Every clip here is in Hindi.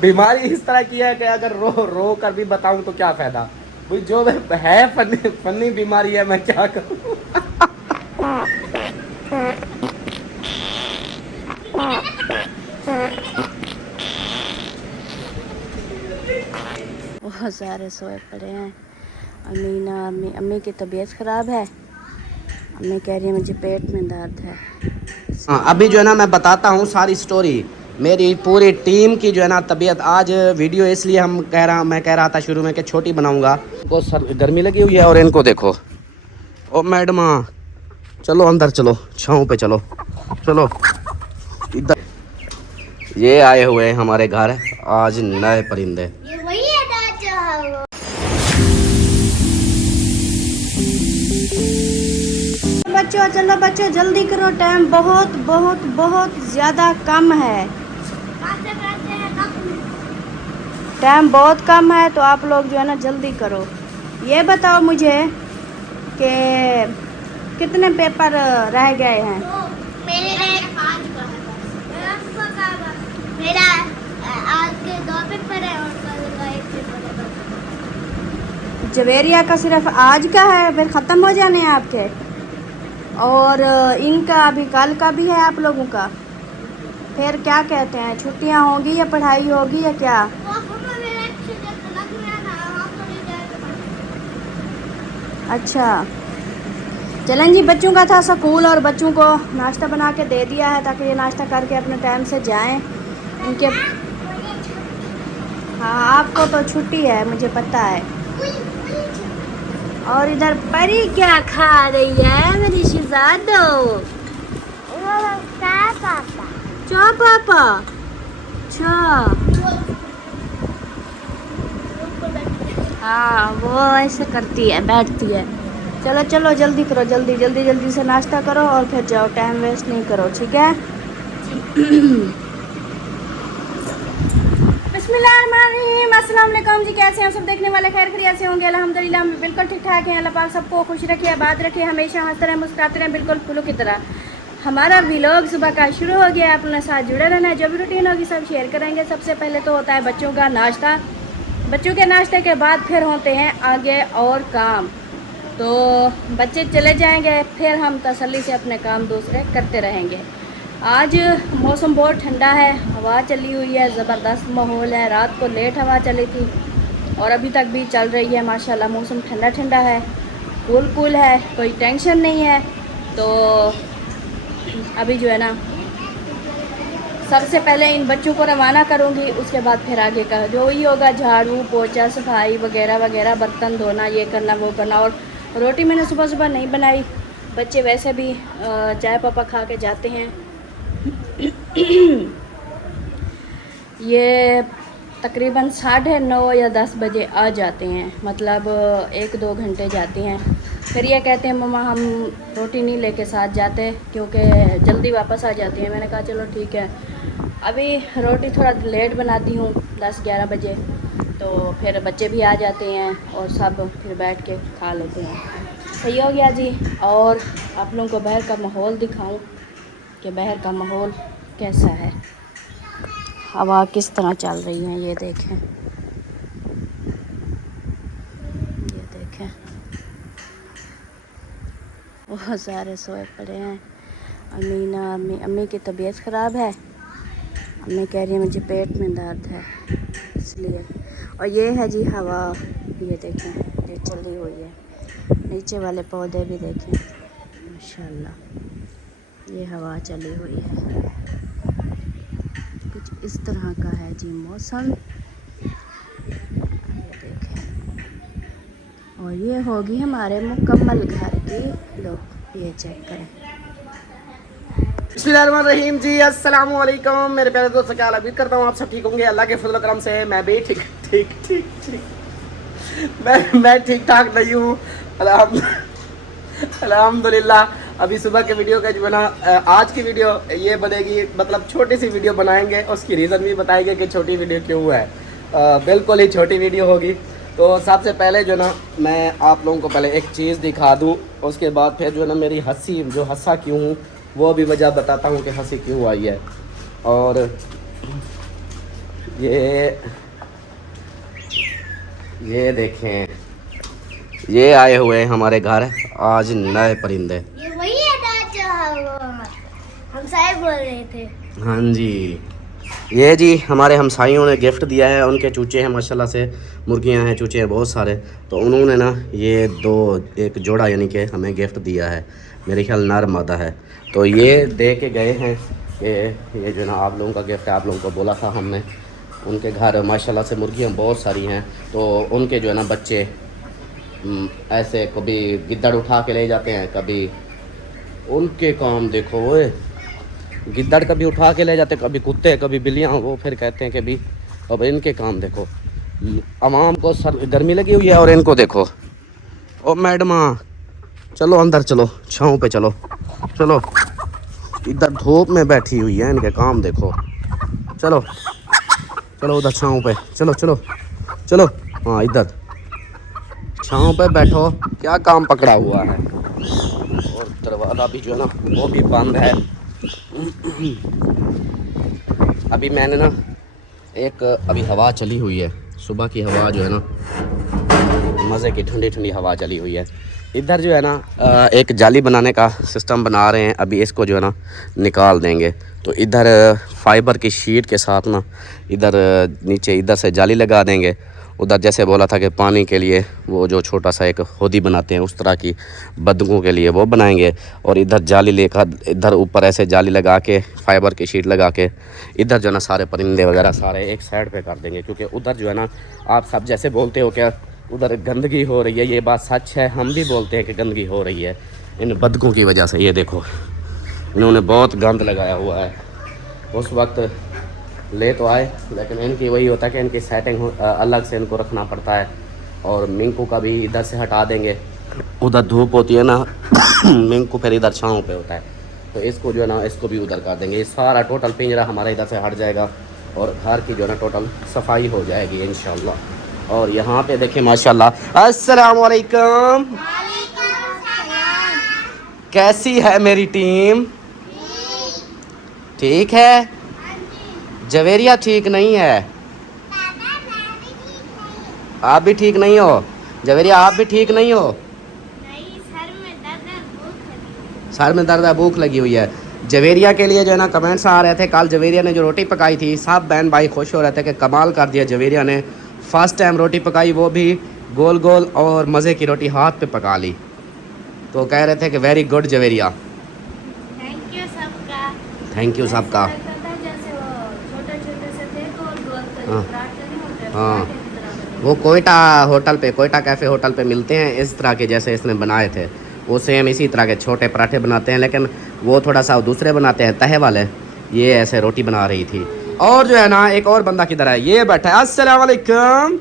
बीमारी इस तरह की है कि अगर रो रो कर भी बताऊं तो क्या फायदा भाई, जो है फनी बीमारी है, मैं क्या करूं। बहुत सारे सोए पड़े हैं। अम्मी की तबीयत ख़राब है। अम्मी कह रही है मुझे पेट में दर्द है। हाँ, अभी जो है ना मैं बताता हूँ सारी स्टोरी। मेरी पूरी टीम की जो है ना तबीयत, आज वीडियो इसलिए मैं कह रहा था शुरू में कि छोटी बनाऊंगा। इनको सर गर्मी लगी हुई है और इनको देखो। ओ मैडम चलो अंदर चलो, छाँव पे चलो, चलो इधर। ये आए हुए हैं हमारे घर आज नए परिंदे। बच्चों चलो बच्चों जल्दी करो, टाइम बहुत बहुत बहुत ज़्यादा कम है। टाइम बहुत कम है तो आप लोग जो है ना जल्दी करो। ये बताओ मुझे कि कितने पेपर रह गए हैं। मेरा आज के 2 पेपर है और कल का 1 पेपर है। जवेरिया का सिर्फ आज का है, फिर ख़त्म हो जाने हैं आपके। और इनका अभी कल का भी है आप लोगों का। फिर क्या कहते हैं, छुट्टियां होगी या पढ़ाई होगी या क्या? अच्छा चलें जी, बच्चों का था स्कूल और बच्चों को नाश्ता बना के दे दिया है ताकि ये नाश्ता करके अपने टाइम से जाएं। इनके हाँ आपको तो छुट्टी है मुझे पता है। और इधर परी क्या खा रही है मेरी शहजादो? क्या पापा? अच्छा हाँ वो ऐसे करती है, बैठती है। चलो चलो जल्दी करो, जल्दी जल्दी जल्दी से नाश्ता करो और फिर जाओ, टाइम वेस्ट नहीं करो, ठीक है? बिस्मिल्लाहिर्रहमानिर्रहीम। अस्सलाम वालेकुम जी, कैसे हैं सब देखने वाले? खैर खैरियत से होंगे? अल्हम्दुलिल्लाह हम बिल्कुल ठीक ठाक हैं। अल्लाह पाक सबको खुश रखे, आबाद रखे, हमेशा हंसते रहें, मुस्कुराते रहें, बिल्कुल फूलों की तरह। हमारा व्लॉग सुबह का शुरू हो गया है, अपने साथ जुड़े रहना है। जो भी रूटीन होगी सब शेयर करेंगे। सबसे पहले तो होता है बच्चों का नाश्ता। बच्चों के नाश्ते के बाद फिर होते हैं आगे और काम। तो बच्चे चले जाएंगे फिर हम तसल्ली से अपने काम दूसरे करते रहेंगे। आज मौसम बहुत ठंडा है, हवा चली हुई है, ज़बरदस्त माहौल है। रात को लेट हवा चली थी और अभी तक भी चल रही है। माशाल्लाह मौसम ठंडा ठंडा है, कूल कूल है, कोई टेंशन नहीं है। तो अभी जो है ना सबसे पहले इन बच्चों को रवाना करूँगी, उसके बाद फिर आगे का जो ही होगा, झाड़ू पोछा सफाई वगैरह वगैरह, बर्तन धोना, ये करना वो करना। और रोटी मैंने सुबह सुबह नहीं बनाई, बच्चे वैसे भी चाय पापा खा के जाते हैं। ये तकरीबन 9:30 या 10 बजे आ जाते हैं, मतलब 1-2 घंटे जाते हैं। फिर ये कहते हैं मम्मा हम रोटी नहीं लेके साथ जाते क्योंकि जल्दी वापस आ जाते हैं। मैंने कहा चलो ठीक है, अभी रोटी थोड़ा लेट बनाती हूँ 10-11 बजे, तो फिर बच्चे भी आ जाते हैं और सब फिर बैठ के खा लेते हैं। सही हो गया जी। और आप लोगों को बाहर का माहौल दिखाऊं कि बाहर का माहौल कैसा है, हवा किस तरह चल रही है। ये देखें, ये देखें, बहुत सारे सोए पड़े हैं। अम्मी की तबीयत ख़राब है। अम्मी कह रही है मुझे पेट में दर्द है इसलिए। और ये है जी हवा, ये देखें, ये चली हुई है। नीचे वाले पौधे भी देखें माशाल्लाह, ये हवा चली हुई है। कुछ इस तरह का है जी मौसम, ये देखें। और ये होगी हमारे मुकम्मल घर की लुक, ये चेक करें। बिस्मिल्लाहिर्रहमानिर्रहीम जी, अस्सलाम वालेकुम मेरे प्यारे दोस्तों, क्या हाल? उम्मीद करता हूँ आप सब ठीक होंगे। अल्लाह के फजल करम से मैं भी ठीक ठीक ठीक ठीक मैं ठीक ठाक नहीं हूँ, अल्हम्दुलिल्लाह। अभी सुबह के वीडियो का जो है ना, आज की वीडियो ये बनेगी, मतलब छोटी सी वीडियो बनाएंगे, उसकी रीज़न भी बताएंगे कि छोटी वीडियो क्यों है। बिल्कुल ही छोटी वीडियो होगी। तो सबसे पहले जो ना मैं आप लोगों को पहले एक चीज़ दिखा दूँ, उसके बाद फिर जो है ना मेरी हंसी, जो हंसा क्यों हूँ वो भी वजह बताता हूँ कि हंसी क्यों आई है। और ये देखें, ये आए हुए हैं हमारे घर आज नए परिंदे। ये वही है ना जो हम सारे बोल रहे थे। हाँ जी, ये जी हमारे हमसाइयों ने गिफ्ट दिया है। उनके चूचे हैं माशाल्लाह से, मुर्गियां हैं, चूचे हैं बहुत सारे। तो उन्होंने ना ये एक जोड़ा यानी कि हमें गिफ्ट दिया है। मेरे ख्याल नर मादा है। तो ये दे के गए हैं कि ये जो ना आप लोगों का गिफ्ट है। आप लोगों को बोला था हमने, उनके घर माशाल्लाह से मुर्गियाँ बहुत सारी हैं। तो उनके जो है ना बच्चे ऐसे कभी गिद्दड़ उठा के ले जाते हैं, कभी उनके काम देखो वो गिद्दड़ कभी उठा के ले जाते, कभी कुत्ते, कभी बिल्लियाँ। वो फिर कहते हैं कि भी अब इनके काम देखो। अवाम को सर गर्मी लगी हुई है और इनको देखो। ओ मैडमा चलो अंदर चलो, छाँव पे चलो, चलो इधर धूप में बैठी हुई है, इनके काम देखो। चलो चलो उधर छाँव पे चलो, चलो चलो, हाँ इधर छाँव पे बैठो। क्या काम पकड़ा हुआ है। और दरवाज़ा भी जो है ना वो भी बंद है। अभी मैंने ना अभी हवा चली हुई है, सुबह की हवा जो है ना मज़े की ठंडी ठंडी हवा चली हुई है। इधर जो है ना एक जाली बनाने का सिस्टम बना रहे हैं। अभी इसको जो है ना निकाल देंगे। तो इधर फाइबर की शीट के साथ ना इधर नीचे इधर से जाली लगा देंगे। उधर जैसे बोला था कि पानी के लिए वो जो छोटा सा एक होदी बनाते हैं उस तरह की बदबू के लिए वो बनाएंगे। और इधर जाली लेकर इधर ऊपर ऐसे जाली लगा के फाइबर की शीट लगा के इधर जो है ना सारे परिंदे वगैरह सारे एक साइड पे कर देंगे। क्योंकि उधर जो है ना आप सब जैसे बोलते हो क्या उधर गंदगी हो रही है, ये बात सच है। हम भी बोलते हैं कि गंदगी हो रही है इन बदबू की वजह से। ये देखो इन्होंने बहुत गंद लगाया हुआ है। उस वक्त ले तो आए, लेकिन इनकी वही होता है कि इनकी सेटिंग अलग से इनको रखना पड़ता है। और मिंकू का भी इधर से हटा देंगे, उधर धूप होती है ना मिंकू फिर इधर छाँव पे होता है। तो इसको जो है ना इसको भी उधर कर देंगे। ये सारा टोटल पिंजरा हमारा इधर से हट जाएगा और घर की जो है ना टोटल सफाई हो जाएगी इंशाल्लाह। और यहाँ पे देखिए माशाल्लाह। अस्सलाम वालेकुम, कैसी है मेरी टीम? ठीक है। जवेरिया ठीक नहीं है, आप भी ठीक नहीं हो। जवेरिया आप भी ठीक नहीं हो। नहीं, सर में दर्द है, भूख लगी हुई है। जवेरिया के लिए जो है ना कमेंट्स आ रहे थे। कल जवेरिया ने जो रोटी पकाई थी सब बहन भाई खुश हो रहे थे कि कमाल कर दिया जवेरिया ने। फर्स्ट टाइम रोटी पकाई, वो भी गोल गोल और मज़े की रोटी हाथ पे पका ली। तो कह रहे थे कि very good Javeria. Thank you सबका। थैंक यू सबका। हाँ हाँ, वो कोयटा होटल पे, कोयटा कैफ़े होटल पे मिलते हैं इस तरह के जैसे इसने बनाए थे। वो सेम इसी तरह के छोटे पराठे बनाते हैं, लेकिन वो थोड़ा सा दूसरे बनाते हैं तहे वाले। ये ऐसे रोटी बना रही थी। और जो है ना एक और बंदा किधर है, ये बैठा है। अस्सलाम वालेकुम।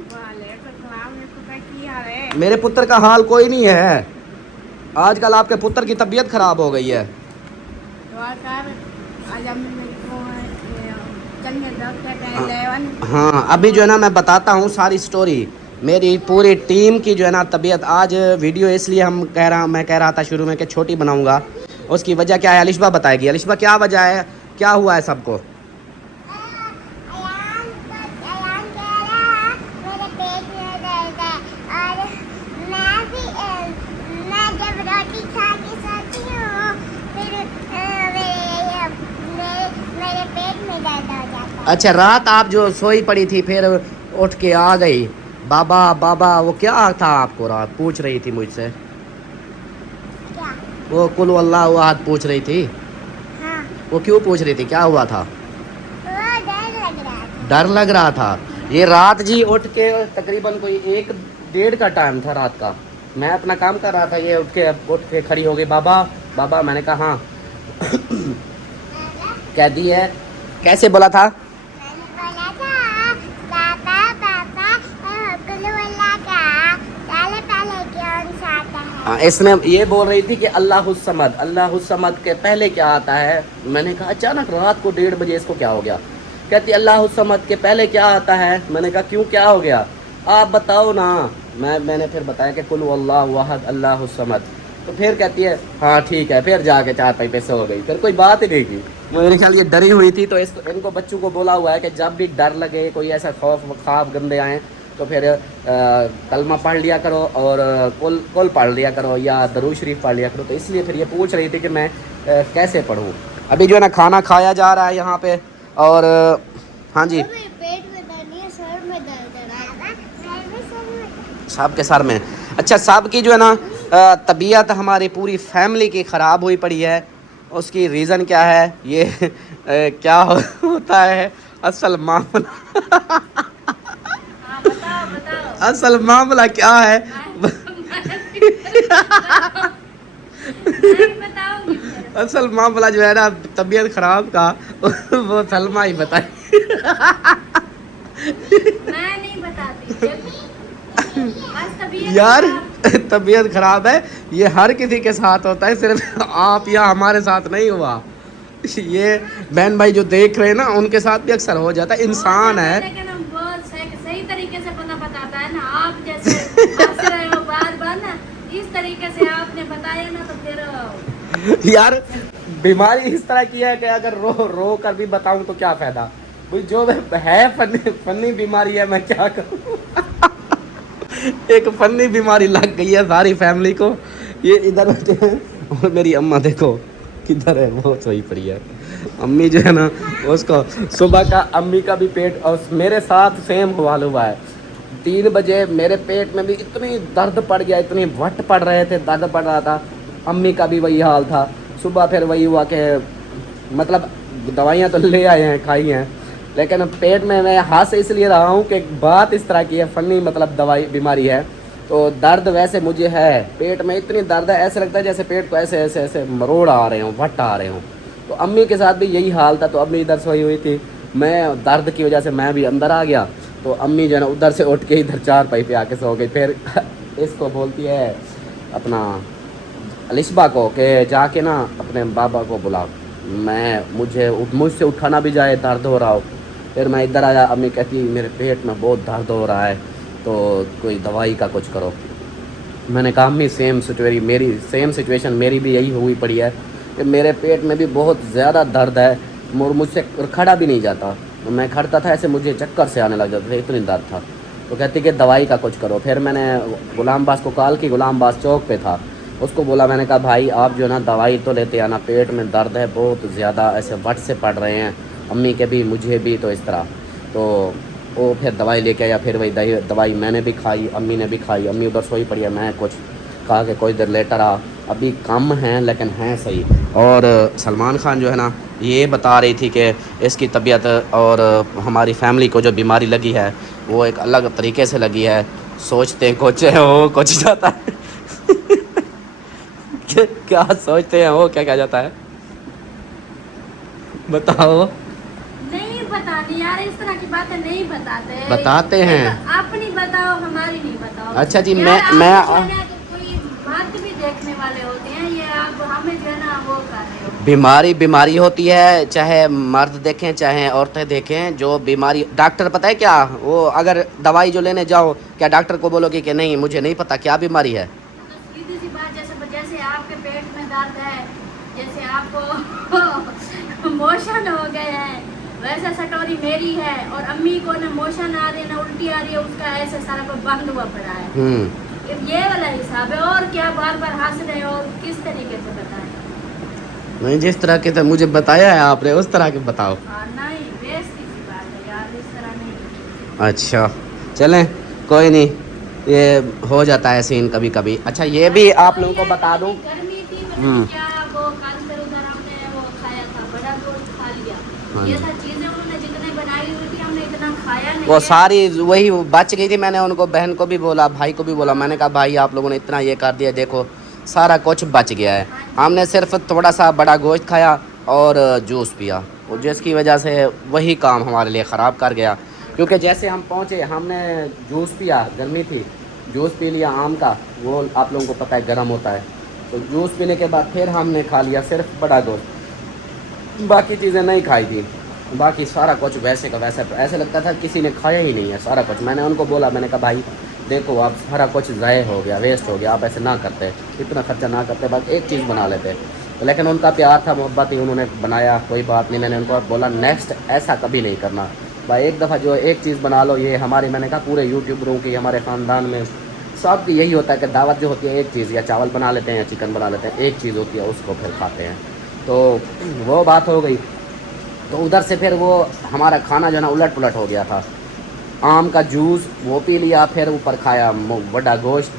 मेरे पुत्र का हाल कोई नहीं है। आजकल आपके पुत्र की तबीयत खराब हो गई है। हाँ अभी जो है ना मैं बताता हूँ सारी स्टोरी। मेरी पूरी टीम की जो है ना तबीयत आज वीडियो इसलिए मैं कह रहा था शुरू में कि छोटी बनाऊंगा। उसकी वजह क्या है अलिशबा बताएगी। अलिशबा क्या वजह है, क्या हुआ है सबको? अच्छा, रात आप जो सोई पड़ी थी फिर उठ के आ गई। बाबा बाबा वो क्या था आपको रात पूछ रही थी मुझसे? क्या? वो कुल अल्लाह अहद पूछ रही थी। हाँ। वो क्यों पूछ रही थी, क्या हुआ था? डर लग रहा डर लग रहा था। था। ये रात जी उठ के तकरीबन कोई 1-1:30 का टाइम था रात का। मैं अपना काम कर रहा था, ये उठ के खड़ी हो गई। बाबा बाबा, मैंने कहा हाँ। कह दी है, कैसे बोला था? हाँ, इसमें ये बोल रही थी कि अल्लाहुस्समद, अल्लाहुस्समद के पहले क्या आता है? मैंने कहा अचानक रात को 1:30 बजे इसको क्या हो गया? कहती अल्लाहुस्समद के पहले क्या आता है? मैंने कहा क्यों, क्या हो गया, आप बताओ ना। मैंने फिर बताया कि कुल अल्लाहु अहद अल्लाहुस्समद। तो फिर कहती है हाँ ठीक है, फिर जाके चारपाई पे सो गई, फिर कोई बात ही नहीं की। मेरे ख्याल ये डरी हुई थी, तो इसको इनको बच्चों को बोला हुआ है कि जब भी डर लगे, कोई ऐसा खौफ ख्वाब गंदे आए, तो फिर कलमा पढ़ लिया करो और कुल पढ़ लिया करो या दरूद शरीफ पढ़ लिया करो। तो इसलिए फिर ये पूछ रही थी कि मैं कैसे पढ़ूँ। अभी जो है ना खाना खाया जा रहा है यहाँ पे, और हाँ जी पेट में दर्द नहीं है, सर में दर्द है। सबके सर में। अच्छा, सब की जो है ना तबीयत हमारी पूरी फैमिली की ख़राब हुई पड़ी है। उसकी रीज़न क्या है, ये क्या होता है असल मामला असल मामला क्या है असल मामला जो है ना तबीयत ख़राब का वो सलमा ही बताए। मैं नहीं बताती यार तबीयत खराब है, ये हर किसी के साथ होता है, सिर्फ आप या हमारे साथ नहीं हुआ। ये बहन भाई जो देख रहे हैं ना, उनके साथ भी अक्सर हो जाता है, इंसान है। लेकिन हम बहुत सही तरीके से पता बताता है ना, आप जैसे हंस रहे हो बार ना, इस तरीके से आपने बताया ना, तो फिर यार बीमारी इस तरह की है कि अगर रो कर भी बताऊं तो क्या फायदा, जो है फनी बीमारी है, मैं क्या करूं। एक फनी बीमारी लग गई है सारी फैमिली को। ये इधर बैठे हैं और मेरी अम्मा देखो किधर है, वो सोई पड़ी है। अम्मी जो है ना, उसको सुबह का अम्मी का भी पेट और मेरे साथ सेम हाल हुआ है। 3 बजे मेरे पेट में भी इतनी दर्द पड़ गया, इतनी वट पड़ रहे थे, दर्द पड़ रहा था। अम्मी का भी वही हाल था। सुबह फिर वही हुआ कि मतलब दवाइयाँ तो ले आए हैं, खाई हैं, लेकिन पेट में मैं हंस इसलिए रहा हूँ कि बात इस तरह की है, फनी मतलब दवाई बीमारी है। तो दर्द वैसे मुझे है, पेट में इतनी दर्द है, ऐसे लगता है जैसे पेट को ऐसे ऐसे ऐसे मरोड़ आ रहे हों, वट आ रहे हों। तो अम्मी के साथ भी यही हाल था। तो अम्मी इधर सोई हुई थी, मैं दर्द की वजह से मैं भी अंदर आ गया। तो अम्मी जो है ना उधर से उठ के इधर चारपाई पे आके सो गई। फिर इसको बोलती है अपना अलिशबा को कि जाके ना अपने बाबा को बुला, मुझसे उठा ना भी जाए, दर्द हो रहा हो। फिर मैं इधर आया, अम्मी कहती मेरे पेट में बहुत दर्द हो रहा है, तो कोई दवाई का कुछ करो। मैंने कहा अम्मी सेम सिचुएशन मेरी भी यही हुई पड़ी है कि मेरे पेट में भी बहुत ज़्यादा दर्द है, मुझसे खड़ा भी नहीं जाता। तो मैं खड़ता था ऐसे मुझे चक्कर से आने लग जाता था, इतनी दर्द था। तो कहती कि दवाई का कुछ करो। फिर मैंने गुलाम बास को कॉल की, गुलाम बास चौक पे था, उसको बोला, मैंने कहा भाई आप जो है ना दवाई तो लेते आना, पेट में दर्द है बहुत ज़्यादा, ऐसे वट से पड़ रहे हैं, अम्मी के भी मुझे भी, तो इस तरह। तो वो फिर दवाई लेके आया। फिर वही दवाई मैंने भी खाई, अम्मी ने भी खाई। अम्मी उधर सोई पड़ी है, मैं कुछ कहा कि कोई देर लेटर रहा, अभी कम हैं लेकिन हैं सही। और सलमान खान जो है ना, ये बता रही थी कि इसकी तबीयत और हमारी फैमिली को जो बीमारी लगी है वो एक अलग तरीके से लगी है। सोचते हैं कुछ है, वो कुछ जाता है। क्या सोचते हैं वो क्या क्या जाता है, बताओ। नहीं बतानी यार, इस तरह की बातें नहीं बताते हैं। अपनी बताओ, हमारी नहीं बताओ। अच्छा जी, यार मैं कोई बात भी देखने वाले होते हैं, ये आप हमें जो है ना वो कर रहे हो। बीमारी होती है, चाहे मर्द देखें चाहे औरतें देखें, जो बीमारी डॉक्टर पता है क्या, वो अगर दवाई जो लेने जाओ, क्या डॉक्टर को बोलोगे कि नहीं मुझे नहीं पता क्या बीमारी है। तो सीधी सी बात, जैसे आपके पेट में दर्द है, जैसे आपको मोशन हो गए हैं, वैसे सटोरी मेरी है, और अम्मी को ना मोशन आ रही है ना उल्टी आ रही है, उसका ऐसे सारा को बंद हुआ पड़ा है। ये वाला हिसाब है। और क्या बार बार हंस रहे हो, किस तरीके से बताएं? नहीं, जिस तरह के मुझे बताया है आपने उस तरह के बताओ। नहीं, बेइज्जती की बात है यार, इस तरह नहीं। अच्छा चलें, कोई नहीं, ये हो जाता है सीन कभी कभी। अच्छा ये भी आप लोगों को बता दूं, गर्मी थी, क्या वो कल फिर उधर हमने वो खाया था, बड़ा गोश्त खा लिया। ये था चीजें उन्होंने जितने बनाई हुई थी, हमने इतना खाया नहीं। वो सारी वही बच गई थी। मैंने उनको, बहन को भी बोला, भाई को भी बोला, मैंने कहा भाई आप लोगों ने इतना ये कर दिया, देखो सारा कुछ बच गया है। हमने सिर्फ थोड़ा सा बड़ा गोश्त खाया और जूस पिया, और जिसकी वजह से वही काम हमारे लिए ख़राब कर गया। क्योंकि जैसे हम पहुँचे, हमने जूस पिया, गर्मी थी, जूस पी लिया आम का, वो आप लोगों को पता है गर्म होता है। तो जूस पीने के बाद फिर हमने खा लिया सिर्फ बड़ा गोश्त, बाकी चीज़ें नहीं खाई थी। बाकी सारा कुछ वैसे का वैसा, ऐसे लगता था किसी ने खाया ही नहीं है सारा कुछ। मैंने उनको बोला, मैंने कहा भाई देखो आप सारा कुछ ज़ाय हो गया, वेस्ट हो गया। आप ऐसे ना करते, इतना खर्चा ना करते, बस एक चीज़ बना लेते। तो लेकिन उनका प्यार था, मोहब्बत ही, उन्होंने बनाया, कोई बात नहीं। मैंने उनको बोला नेक्स्ट ऐसा कभी नहीं करना भाई, एक दफ़ा जो एक चीज़ बना लो। ये हमारी, मैंने कहा पूरे यूट्यूबरों की, हमारे ख़ानदान में सब यही होता है कि दावत जो होती है एक चीज़, या चावल बना लेते हैं या चिकन बना लेते हैं, एक चीज़ होती है, उसको फिर खाते हैं। तो वो बात हो गई। तो उधर से फिर वो हमारा खाना जो है ना उलट पुलट हो गया था। आम का जूस वो पी लिया, फिर ऊपर खाया बड़ा गोश्त।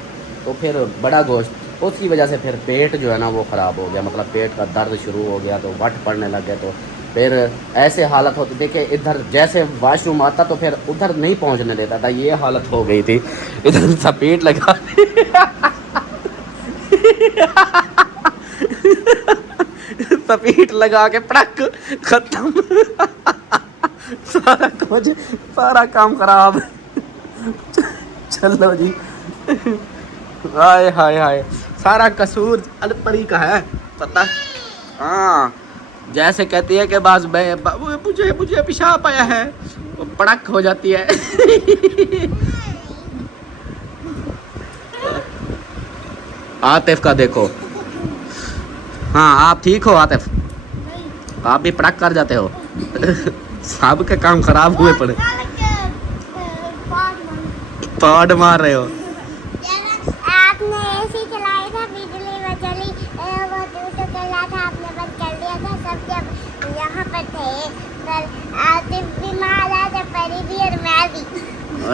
तो फिर बड़ा गोश्त, उसकी वजह से फिर पेट जो है ना वो ख़राब हो गया, मतलब पेट का दर्द शुरू हो गया, तो वट पड़ने लग गए। तो फिर ऐसे हालत होती थी कि इधर जैसे वॉशरूम आता तो फिर उधर नहीं पहुंचने देता था, ये हालत हो गई थी। इधर सा पेट लगा तपीट लगा के पटक खत्म। सारा काम खराब। चलो जी, हाय हाय हाय, सारा कसूर अलपरी का है, पता। हाँ, जैसे कहती है कि बस मुझे पेशाब आया है, वो पड़क हो जाती है। आतिफ का देखो। हाँ आप ठीक हो आतिफ? आप भी पड़क कर जाते हो। सब के काम खराब हुए पड़े, पाड़ मार रहे हो। आपने एसी चलाया था, बिजली में चली, वो दूसरा चल रहा था, आपने बंद कर दिया था, सब जब यहाँ पर थे, पर आतिफ भी मारा था, परी भी और मैं भी।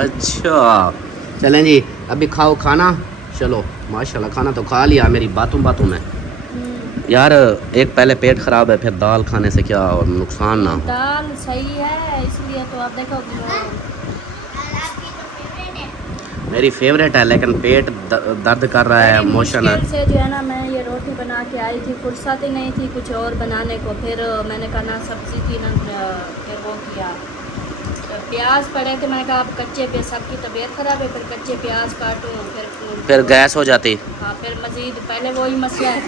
अच्छा चलें जी, अभी खाओ खाना। चलो माशाल्लाह खाना तो खा लिया, मेरी बातों में यार। एक पहले पेट ख़राब है, फिर दाल खाने से क्या और नुकसान ना। दाल सही है, इसलिए तो आप देखो मेरी फेवरेट है, लेकिन पेट दर्द कर रहा है, मोशन है। से जो है ना मैं ये रोटी बना के आई थी, फुर्सत ही नहीं थी कुछ और बनाने को। फिर मैंने कहा ना सब्ज़ी थी ना, फिर वो किया, तो प्याज पड़े थे। मैंने कहा अब कच्चे पे, सबकी तबीयत ख़राब है, फिर कच्चे प्याज काटूँ, फिर गैस हो जाती। हाँ फिर मज़ीद पहले वही मसला है।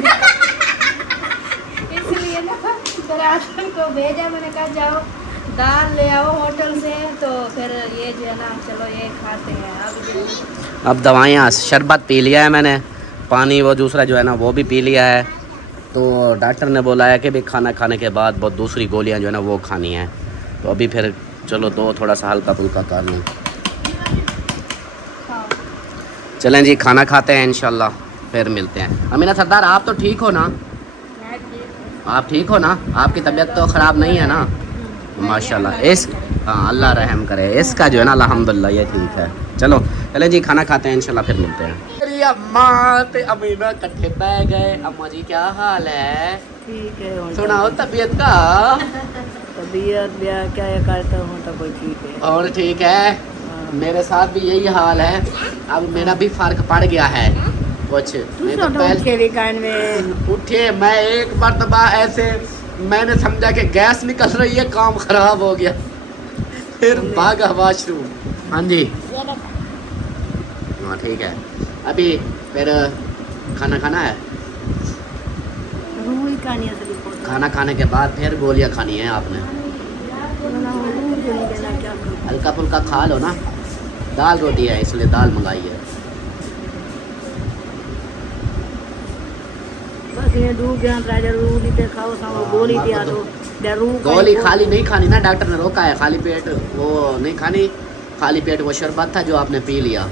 इसलिए ना फिर आसम को भेजा, मैंने कहा जाओ दाल ले आओ होटल से। तो फिर ये जो है ना चलो ये खाते हैं। अब दवाइयाँ, शरबत पी लिया है मैंने, पानी वो दूसरा जो है ना वो भी पी लिया है। तो डॉक्टर ने बोला है कि भाई खाना खाने के बाद बहुत दूसरी गोलियाँ जो है ना वो खानी है। तो अभी फिर चलो दो थोड़ा सा हल्का फुल्का कर लूँ। चलें जी खाना खाते हैं, इंशाल्लाह फिर मिलते हैं। अमीना सरदार आप तो ठीक हो ना? आप ठीक हो ना? आपकी तबीयत तो ख़राब नहीं है ना? माशाल्लाह। इस हाँ अल्लाह रहम करे, इसका जो है ना अल्हम्दुलिल्लाह ये ठीक है। चलो चलें जी खाना खाते हैं, इंशाल्लाह फिर मिलते हैं। मेरी अम्मा ते अमीना इकट्ठे पै गए। अम्मा जी क्या हाल है? ठीक है। सुनाओ तबीयत का। तबीयत क्या करता हूँ तो कोई ठीक है। और ठीक है, मेरे साथ भी यही हाल है। अब मेरा भी फर्क पड़ गया है कुछ। नहीं तो पहले उठे मैं एक मरतबा ऐसे मैंने समझा कि गैस निकल रही है, काम खराब हो गया, फिर भागा वॉशरूम। हाँ जी हाँ ठीक है। अभी फिर खाना खाना है, खाना खाने के बाद फिर गोलियां खानी है आपने। हल्का फुल्का खा लो ना, दाल रोटी है इसलिए दाल मंगाई है। गोली खाली नहीं खानी ना, डॉक्टर ने रोका है, खाली पेट वो नहीं खानी। खाली पेट वो शरबत था जो आपने पी लिया।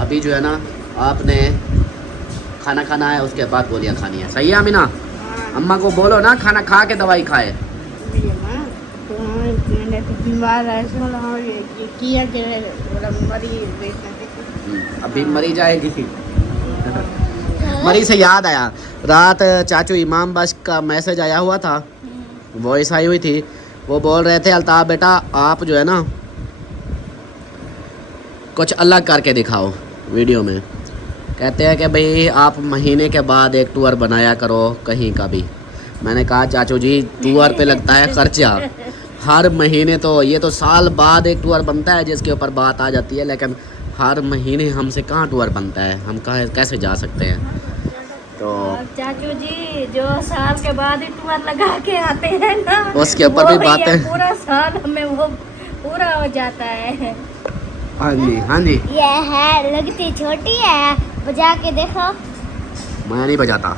अभी जो है ना आपने खाना खाना है, उसके बाद गोलियां खानी है। सही है अमीना? अम्मा को बोलो ना खाना खा के दवाई खाए। अभी मरी जाएगी। मरी से याद आया, रात चाचू इमाम बख्श का मैसेज आया हुआ था, वॉइस आई हुई थी। वो बोल रहे थे अल्ताफ़ बेटा आप जो है ना कुछ अलग करके दिखाओ वीडियो में। कहते हैं कि भाई आप महीने के बाद एक टूर बनाया करो कहीं का भी। मैंने कहा चाचू जी टूर पे लगता है खर्चा, हर महीने तो ये तो साल बाद एक टूर बनता है जिसके ऊपर बात आ जाती है, लेकिन हर महीने हमसे कहाँ टूर बनता है, हम कहाँ कैसे जा सकते हैं। तो चाचू जी जो साल के बाद ही टूर लगा के आते हैं ना, उसके ऊपर भी बातें, पूरा साल हमें वो पूरा हो जाता है। हाँ जी हाँ जी। ये है, लगती छोटी है, बजा के देखो। मैं नहीं बजाता।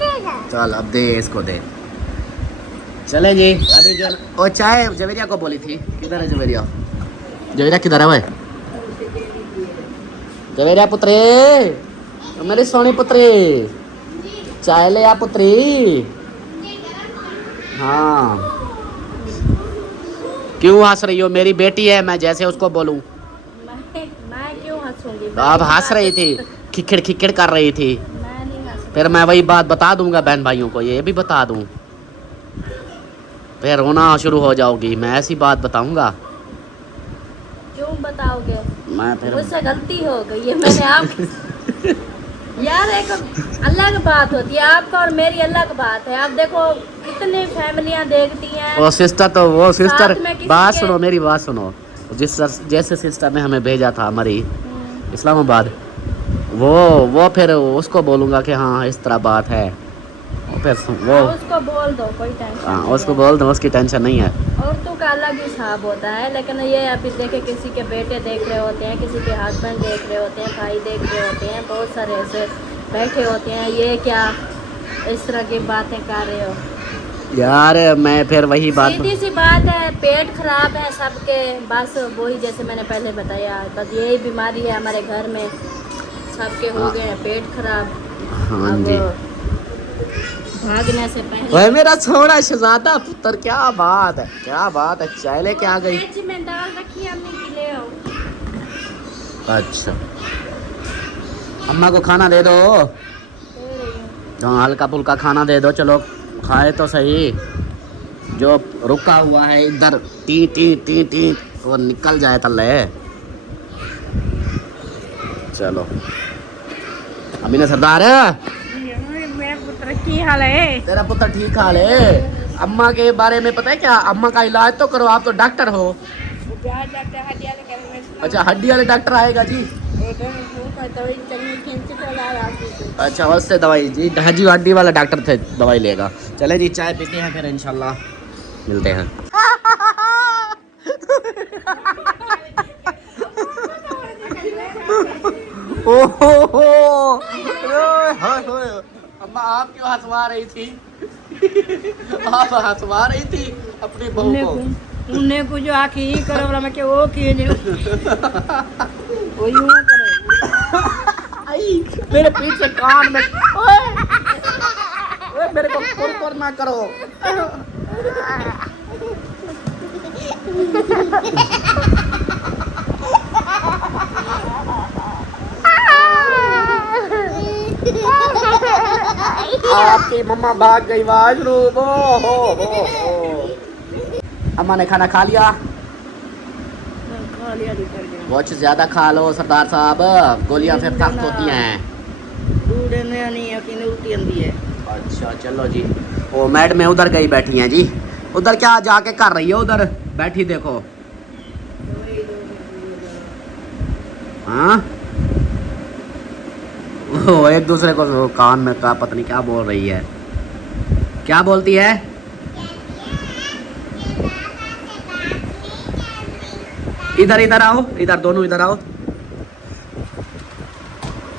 देखना। चल अब दे इसको दे। चले जी अभी जो ओ चाय जवेरिया को बोली थी, किधर है जवेरिया? जवेरिया किधर है? वह जवेरिया पुत्री, मेरी सोनी पुत्री, चाय ले आ पुत्री। हाँ क्यों हंस रही हो? मेरी बेटी है, मैं जैसे उसको बोलूं। मैं क्यों हंसूंगी? आप हंस रही थी, खिखिड़ खिखिड़ कर रही थी। मैं नहीं हंस। फिर मैं वही बात बता दूंगा बहन भाइयों को, ये भी बता दूं, फिर रोना शुरू हो जाओगी। मैं ऐसी बात बताऊंगा। क्यों बताओगे? मैं फिर मुझसे गलती हो गई है, मैंने आप यार एक अलग बात होती है, आपका और मेरी अलग बात है। आप देखो कितनी फैमिलियां देखती हैं। वो सिस्टर तो वो सिस्टर, साथ में किसी बात के- सुनो मेरी बात सुनो। जिस जैसे सिस्टर ने हमें भेजा था हमारी इस्लामाबाद, वो फिर उसको बोलूंगा कि हाँ इस तरह बात है। फिर वो उसको बोल दो, कोई टेंशन हाँ नहीं उसको है। बोल दो, उसकी टेंशन नहीं है। औरतों का अलग ही हिसाब होता है, लेकिन ये अभी देखे किसी के बेटे देख रहे होते हैं, किसी के हस्बैंड देख रहे होते हैं, भाई देख रहे होते हैं, बहुत सारे ऐसे बैठे होते हैं। ये क्या इस तरह की बातें कर रहे हो? यार मैं फिर वही बात सीधी सी बात है, पेट खराब है सबके, बस वही जैसे मैंने पहले बताया, बस यही बीमारी है हमारे घर में, सबके हो गए हैं पेट खराब। हाँ अब जी। भागने से पहले वह मेरा छोड़ा शहजादा पुत्र, क्या बात है, क्या बात है। चाय लेके आ गई। फ्रिज में दाल रखी है, अम्मी की ले आओ। अच्छा अम्मा को खाना दे दो, दे रही हूँ। हाँ हल्का फुल्का खाना दे दो, चलो खाए तो सही। जो रुका हुआ है इधर टी टी टी टी वो निकल जाए तले। चलो अभी ना सरदार, मेरा पुत्र की हाल है? तेरा पुत्र ठीक हाल है। अम्मा के बारे में पता है क्या? अम्मा का इलाज तो करो, आप तो डॉक्टर हो। अच्छा हड्डी वाले डॉक्टर आएगा जी। अच्छा उससे दवाई जी, हड्डी वाला डॉक्टर थे, दवाई लेगा। चले जी चाय पीते हैं, फिर इंशाल्लाह मिलते हैं। ओहो अम्मा आप क्यों हंसवा रही थी? आप हंसवा रही थी अपनी बहू को। उन्हें कुछ आखी ही करो बोला मैं कि वो किए जो वो यूं करे। आई मेरे पीछे कान में, ओए ओए मेरे को कुर ना करो। आपकी मम्मा भाग गई वाशरूम। हो। अम्मा ने खाना खा लिया? खा लिया निकल गया। कुछ ज्यादा खा लो सरदार साहब, गोलियां फिर सख्त होती हैं। दूध ने नहीं अकेले उल्टी आंदी है। अच्छा चलो जी। वो मैडम में उधर गई बैठी हैं जी। उधर क्या जाके कर रही है? उधर बैठी देखो। हाँ वो एक दूसरे को कान में का पता नहीं क्या बोल रही है। क्या बोलती है? इधर इधर आओ, इधर दोनों इधर आओ,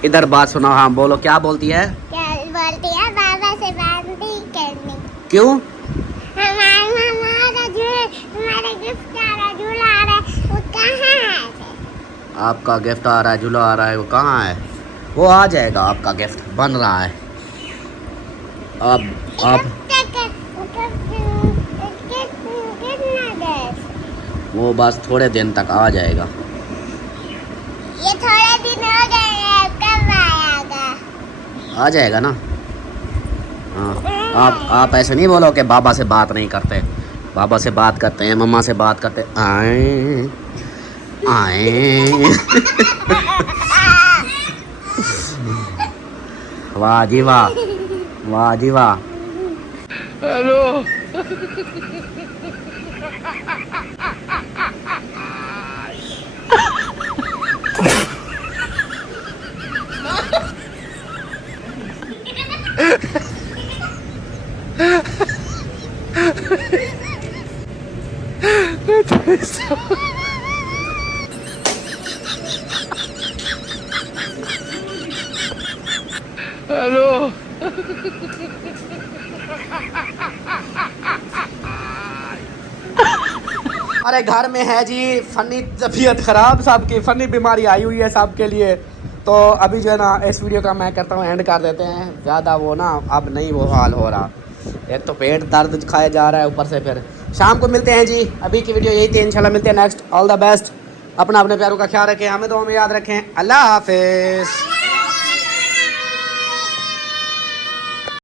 इधर बात सुनो। हाँ बोलो, क्या बोलती है? क्या बोलती है? बाबा से बात नहीं करनी। क्यों? हमारा गिफ्ट आ रहा, झूला आ रहा है, वो कहाँ है? आपका गिफ्ट आ रहा है, झूला आ रहा है, वो कहाँ है? वो आ जाएगा, आपका गिफ्ट बन रहा है। आप वो बस थोड़े दिन तक आ जाएगा। ये थोड़े दिन हो गए हैं, कब आएगा? आ जाएगा ना। हाँ आप ऐसे नहीं बोलो कि बाबा से बात नहीं करते। बाबा से बात करते हैं, मम्मा से बात करते हैं। आए आए वाह जी वाह, वाह जी वाह। Hello hello. हमारे घर में है जी फनी तबीयत खराब, सबकी फनी बीमारी आई हुई है सबके लिए। तो अभी जो है ना इस वीडियो का मैं करता हूँ एंड कर देते हैं, ज़्यादा वो ना अब नहीं वो हाल हो रहा। एक तो पेट दर्द खाया जा रहा है, ऊपर से फिर शाम को मिलते हैं जी। अभी की वीडियो यही थी, इंशाल्लाह मिलते हैं नेक्स्ट। ऑल द बेस्ट, अपना अपने प्यारों का ख्याल रखें, हमें तो हमें याद रखें। अल्लाह हाफिज़।